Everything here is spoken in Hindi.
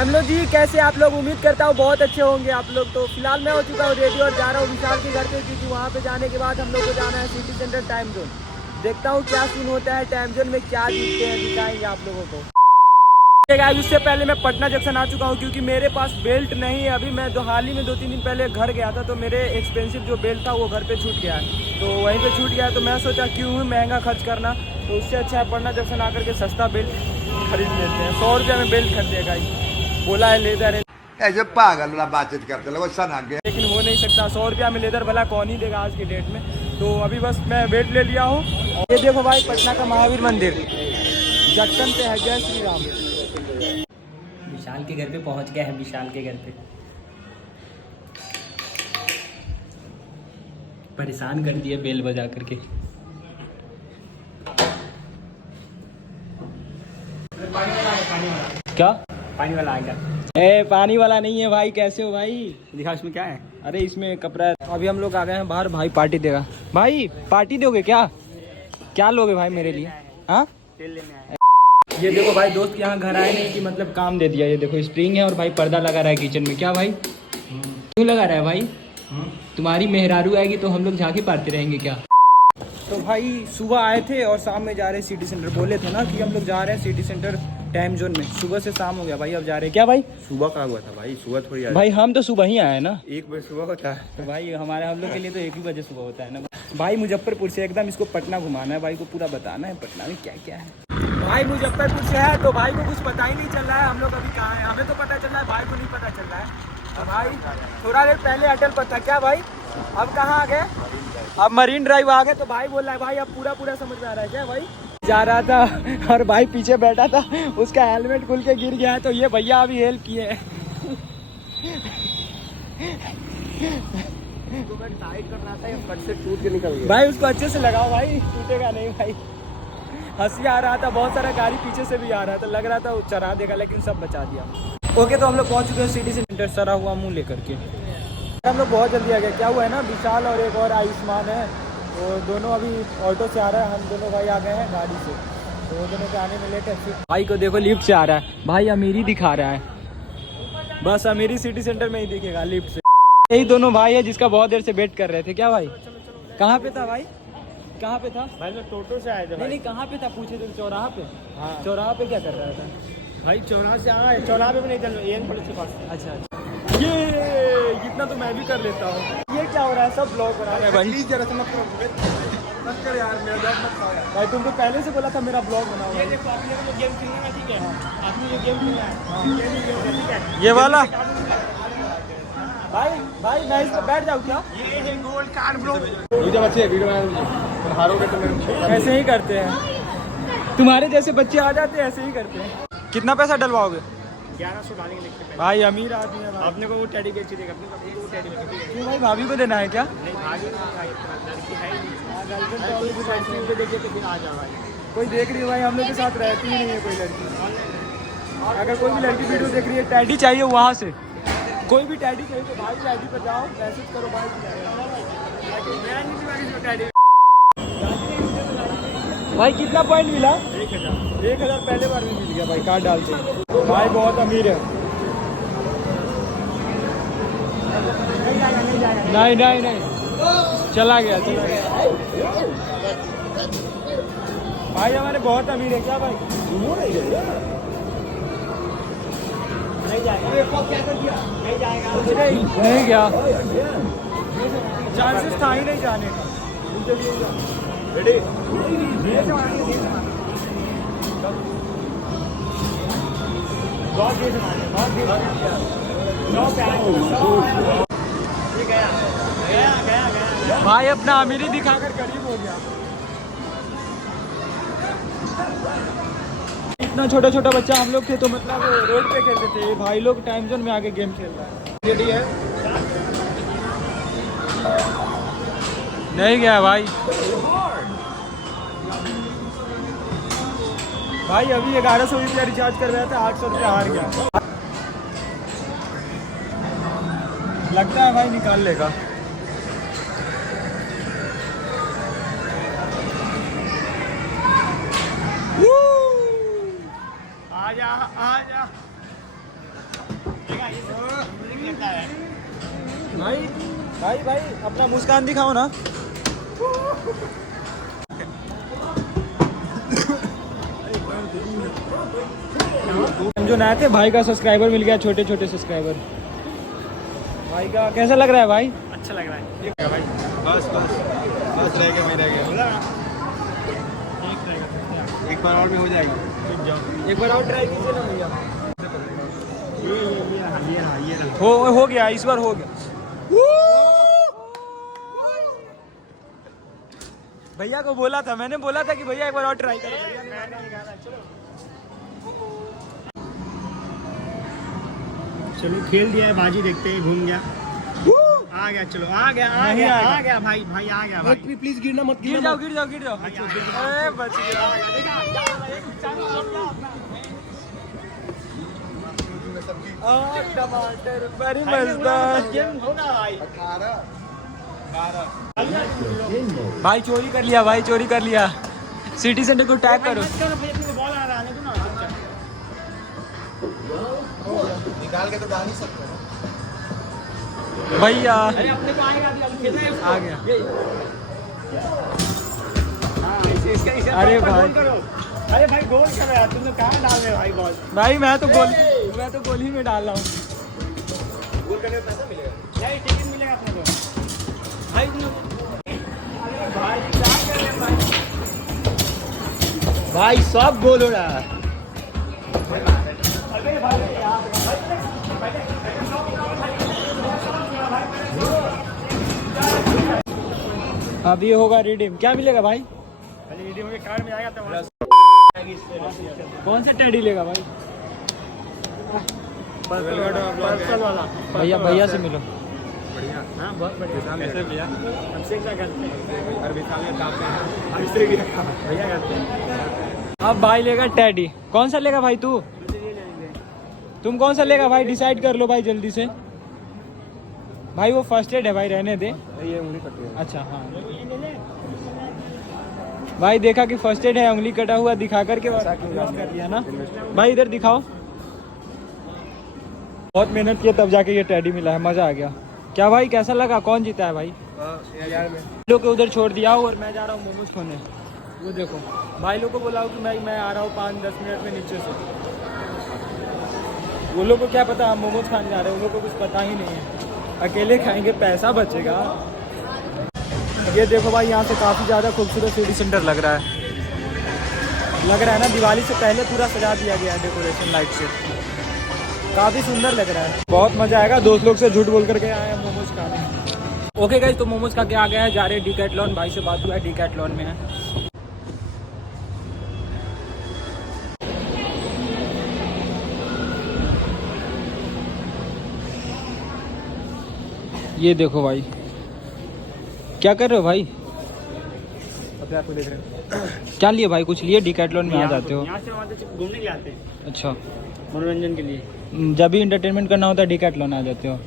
हम लोग जी कैसे आप लोग, उम्मीद करता हूँ बहुत अच्छे होंगे आप लोग। तो फिलहाल मैं हो चुका हूँ रेडी और जा रहा हूँ विशाल के घर पे, क्योंकि वहाँ पे जाने के बाद हम लोग को जाना है सिटी सेंटर टाइम जोन। देखता हूँ क्या सीन होता है टाइम जोन में, क्या जीतते हैं दिखाएंगे आप लोगों को। उससे पहले मैं पटना जंक्शन आ चुका हूँ, क्योंकि मेरे पास बेल्ट नहीं है अभी। मैं हाल ही में 2-3 दिन पहले घर गया था, तो मेरे एक्सपेंसिव जो बेल्ट था वो घर पे छूट गया है। तो वहीं पे छूट गया है, तो मैं सोचा क्यों महंगा खर्च करना, तो उससे अच्छा है पटना जंक्शन आकर के सस्ता बेल्ट खरीद लेते हैं। 100 रुपये में बेल्ट खरीदेगा, बोला है लेदर है। ऐसे पागल वाला बातचीत करते लोग आगे, लेकिन हो नहीं सकता, 100 रुपया में लेदर भला कौन ही देगा आज की डेट में। तो अभी बस मैं बेल्ट ले लिया हूँ। ये देखो भाई, पटना का महावीर मंदिर जक्सन पे है, जय श्री राम। विशाल के घर पे पहुंच गया है, विशाल के घर पे परेशान कर दिए बेल बजा करके। क्या पानी वाला आएगा? ए पानी वाला नहीं है भाई, कैसे हो भाई? दिखा उसमें क्या है। अरे इसमें कपड़ा है। अभी हम लोग आ गए हैं बाहर, भाई पार्टी देगा। भाई पार्टी दोगे क्या? क्या लोगे भाई मेरे लिए? हाँ तेल लेने आए। ये देखो भाई, दोस्त के यहाँ घर आए नहीं कि मतलब काम दे दिया। ये देखो स्प्रिंग है और भाई पर्दा लगा रहा है किचन में। क्या भाई क्यों लगा रहा है भाई? तुम्हारी मेहरारू आएगी तो हम लोग झांकी पारते रहेंगे क्या? तो भाई सुबह आए थे और शाम में जा रहे हैं सिटी सेंटर। बोले थे ना कि हम लोग जा रहे हैं सिटी सेंटर टाइम जोन में। सुबह से शाम हो गया भाई, अब जा रहे हैं। क्या भाई सुबह कहाँ हुआ था भाई? सुबह थोड़ी आया। भाई हम तो सुबह ही आए ना। 1 बजे सुबह होता है। तो भाई हम लोग के लिए तो 1 ही बजे सुबह होता है ना भाई। मुजफ्फरपुर से एकदम इसको पटना घुमाना है भाई को, पूरा बताना है पटना में क्या क्या है। भाई मुजफ्फरपुर से है तो भाई को कुछ पता ही नहीं चल रहा है हम लोग अभी कहाँ है। हमें तो पता चल रहा है, भाई को नहीं पता चल रहा है। तो भाई थोड़ा देर पहले अटल पर था। क्या भाई अब कहाँ आ गए? अब मरीन ड्राइव आ गए। तो भाई बोल रहा है भाई अब पूरा समझ में आ रहा है। क्या भाई जा रहा था और भाई पीछे बैठा था, उसका हेलमेट खुल के गिर गया है। तो ये भैया अभी हेल्प किए हैं। टाइट करना था, कट से टूट के निकल गया। भाई उसको अच्छे से लगाओ भाई, टूटेगा नहीं भाई। हंसी आ रहा था, बहुत सारा गाड़ी पीछे से भी आ रहा था, लग रहा था वो चढ़ा देगा, लेकिन सब बचा दिया। ओके तो हम लोग पहुंच चुके हैं सिटी सेंटर, सरा हुआ मुंह लेकर के। हम लोग बहुत जल्दी आ गए। क्या हुआ है ना, विशाल और एक और आयुष्मान है, वो दोनों अभी ऑटो से आ रहा है। हम दोनों भाई आ गए हैं गाड़ी से, तो वो दोनों के आने में लेट है। भाई को देखो लिफ्ट से आ रहा है भाई, अमीरी दिखा रहा है। बस अमीरी सिटी सेंटर में ही दिखेगा लिफ्ट से। यही दोनों भाई है जिसका बहुत देर से वेट कर रहे थे। क्या भाई कहाँ पे था भाई? कहाँ पे था भाई मैं टोटो से आया था। नहीं कहाँ पे था पूछे तो? चौराहा पे। हाँ चौराहा पे क्या कर रहा था भाई, चौराहा से आया। चौराहा पे भी नहीं चल रहा, एन पुलिस के पास। अच्छा ये इतना तो मैं भी कर लेता हूँ। ये क्या हो रहा है, सब ब्लॉग बना रहे हैं भाई। प्लीज जरा मत कर यार, मेरा जॉब मत खाओ यार। भाई तुम तो पहले से बोला था मेरा ब्लॉग बनाओ। ये देखो आपने जो गेम खेलना है, ठीक है? आपने जो गेम खेलना है, ठीक है? ये वाला भाई मैं इस पर बैठ जाऊँ क्या? ये है गोल्ड कार्ड ब्रो। मुझे बच्चे वीडियो बना, हारोगे तो मेरे ऐसे ही करते हैं, तुम्हारे जैसे बच्चे आ जाते हैं ऐसे ही करते हैं। कितना पैसा डलवाओगे? 1100 डालेंगे लिख के। भाई अमीर आदमी है भाई। आपने को वो टेडी बेच देगा, अपने को वो टेडी बेच। क्यों भाई, भाभी को देना है क्या? नहीं भागी लड़की है ही नहीं। पे देखिए तो फिर आ जाओ भाई। कोई देख रही है भाई, हम लोग के साथ रहती ही नहीं है कोई लड़की। अगर कोई भी लड़की वीडियो देख रही है, टैडी चाहिए वहाँ से, कोई भी टैडी चाहिए तो भाई टैडी पर जाओ, मैसेज करो भाई। भाई कितना पॉइंट मिला? 1000 पहले बार में मिल गया भाई, कार्ड डालते हैं। भाई बहुत अमीर है। नहीं चला गया। भाई हमारे बहुत अमीर है। क्या भाई नहीं गया, चांसेस था ही नहीं जाने का। भाई अपना अमीरी दिखाकर गरीब हो गया। इतना छोटा छोटा बच्चा हम लोग थे तो मतलब रोड पे खेलते थे, भाई लोग टाइम जोन में आके गेम खेल रहा है। रेडी है? नहीं गया भाई। भाई अभी 1100 रुपया रिचार्ज करवाया था, 800 रुपया हार गया। लगता है भाई निकाल लेगा। आजा भाई भाई भाई अपना मुस्कान दिखाओ ना। हम जो नए थे भाई का सब्सक्राइबर मिल गया, छोटे छोटे सब्सक्राइबर। भाई का कैसा लग रहा है भाई? अच्छा लग रहा है भाई बस रह गया, मेरा गया। एक बार और में हो जाएगी। एक बार और ट्राई कीजिए ना भैया। ये हो गया, इस बार हो गया। भैया को बोला था, मैंने बोला था कि भैया एक बार और ट्राई करो। चलो खेल दिया है, बाजी देखते हैं, घूम गया, आ गया। चलो आ गया भाई आ गया भाई। प्लीज गिरना मत, गिर जाओ। अरे बच गया। टमाटर बड़ी मजेदार। भाई चोरी कर लिया, भाई चोरी कर लिया। सिटी सेंटर को टैग करो। बॉल आ रहा है ना, निकाल के तो डाल ही सकते हो भैया। अपने को आएगा आ गया। अरे अरे भाई अरे भाई गोल कर रहा है, तुम लोग कहाँ डाल रहे हो भाई बॉल? भाई मैं तो गोल ही में डाल रहा हूँ। गोल करने में पैसा मिलेगा। नहीं, टिकट मिलेगा अपने को भाई। भाई क्या कर रहे हैं भाई? भाई सब गोल हो रहा है। अब ये होगा रिडीम, क्या मिलेगा भाई? कार्ड में आएगा तो कौन से टेडी लेगा भाई? पर्सनल वाला। भैया से मिलो। हाँ बहुत बढ़िया। कैसे भैया? हमसे क्या करते हैं? हर विशाल में काम में हम इससे भी रखा भैया करते हैं। अब भाई लेगा टेडी। कौन सा लेगा भाई तू? तुम कौन सा लेगा भाई? डिसाइड कर लो भाई जल्दी से। भाई वो फर्स्ट एड है भाई, रहने दे। ये उंगली कटी है। अच्छा हाँ भाई, देखा कि फर्स्ट एड है, उंगली कटा हुआ दिखा करके कर लिया ना भाई। इधर दिखाओ। बहुत मेहनत किया तब जाके ये टेडी मिला है, मजा आ गया। क्या भाई कैसा लगा? कौन जीता है भाई? यार में लोग को उधर छोड़ दिया हूँ और मैं जा रहा हूँ मोमोज खाने। वो देखो भाई लोग को बोला हूँ कि मैं आ रहा हूँ 5-10 मिनट में नीचे से। वो लोग को क्या पता हम मोमोज खाने जा रहे हैं, उन लोग को कुछ पता ही नहीं है। अकेले खाएंगे, पैसा बचेगा। ये देखो भाई, यहाँ से काफ़ी ज़्यादा खूबसूरत सिटी सेंटर लग रहा है ना। दिवाली से पहले पूरा सजा दिया गया है डेकोरेशन लाइट से, काफ़ी सुंदर लग रहा है। बहुत मज़ा आएगा। दोस्त लोग से झूठ बोल करके आए हैं मोमोज खाने। ओके गाइस, तो मोमोज खा के आ गया है, जा रहे हैं डीकैथलॉन। भाई से बात हुआ है, डीकैथलॉन में है। ये देखो भाई, क्या कर रहे हो भाई? अपने आप को देख रहे हैं। क्या लिए भाई? कुछ लिए? डीकैथलॉन में आ जाते हो? यहाँ से वहाँ से घूमने के लिए आते हैं, अच्छा, मनोरंजन के लिए। जब भी इंटरटेनमेंट करना होता है डीकैथलॉन आ जाते हो।